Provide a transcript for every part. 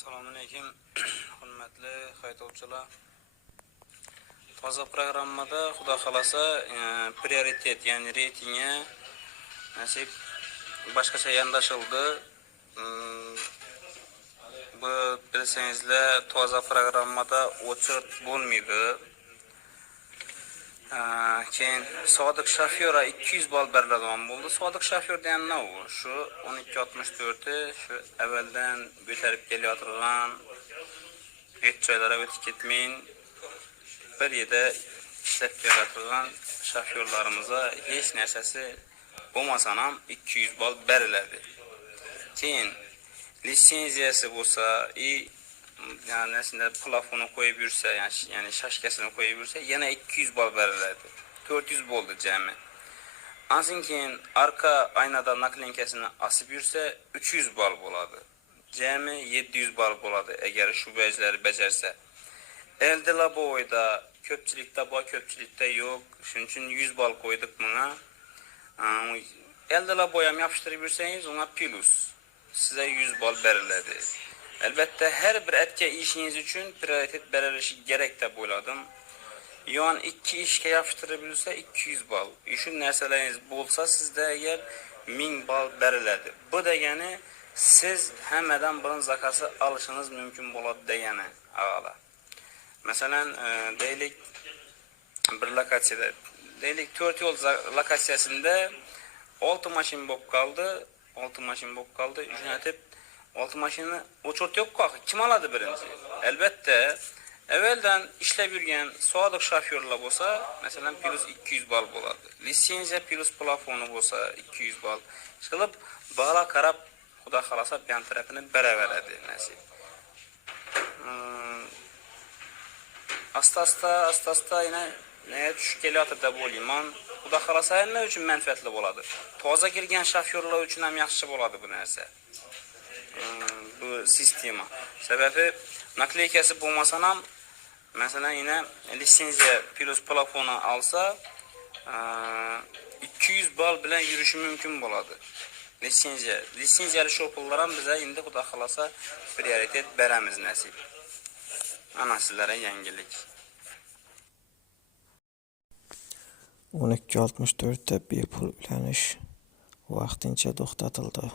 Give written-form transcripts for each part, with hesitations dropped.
Assalomu alaykum, hurmatli haydovchilar. Toza programmada xudo xolasa prioritet, ya'ni reytingi nasib boshqacha yondashildi. Bu bilsangizlar, toza programmada o'chirt bo'lmaydi. Keyin sodiq shofyorga 200 ball beriladigan bo'ldi. Sodiq shofyor degani u shu 1264 shu avvaldan ko'tarib kelayotgan hech joylarga o'tib ketmayin bir yerda ishlab kelayotgan shofyorlarimizga hech narsasi bo'lmasa ham 200 ball beriladi. Keyin litsenziyasi bo'lsa, yani aslında plafonu koyup yürse, yani şaşkasını koyup yürse yana 200 bal beriladi. 400 bo'ldi jami. Ansın keyin arka aynada naklinkasini asıp yürse 300 bal bo'ladi. Jami 700 bal bo'ladi eğer şu vecləri becerse. Elde laboyda köpçilikte bu, köpçilikte yok. Şunun için 100 bal koyduk buna. Elde laboyam yapıştırıp yürseniz ona plus. Size 100 bal beriladi. Elbette her bir etki işiniz için prioritet belirlişi gerek de bo'ladim. Yon 2 ishga yapıştırabilirse 200 bal. Şu narsalarınız bo'lsa sizde eğer 1000 bal beriladi. Bu degani siz hammadan birin zakası alışınız mümkün bo'ladi degani ağalar. Mesela deylik bir lokatsiyada, deylik 4 yol lokatsiyasında 6 mashin bo'lib qoldi, 6 mashin bo'lib qoldi. Jo'natib 6 maşını uçurt yok ki. Kim aladı birinci? Elbette evvelden işlep yürüyen sodiq şofyorlar olsa mesela plus 200 bal boladı. Lisenziya plus plafonu olsa 200 bal. Çıkılıp bağla karab xudo xolasa yan tarafını beraveradi nasib. Asta yine neye düşüp geliyordu da bu liman. Xudo xolasa hamma uchun manfaatli bo'ladi. Toza kirgan şofyorlar uchun ham yaxshi bo'ladi bu narsa. Bu sistema. Sebebi nakliykası bo'lmasa ham mesela yine lisenziya plus plafonu alsa 200 bal bilan yürüyüşü mümkün bo'ladi. Lisenziyali şoförlar ham bize endi xudo xolasa prioritet beramiz nasib. Ana sizlarga yangilik. 1264 da bepul ulanish vaqtincha to'xtatildi.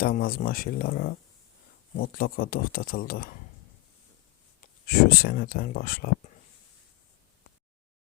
Damas mashinalari mutlaqo to'xtatildi. Shu sanadan boshlab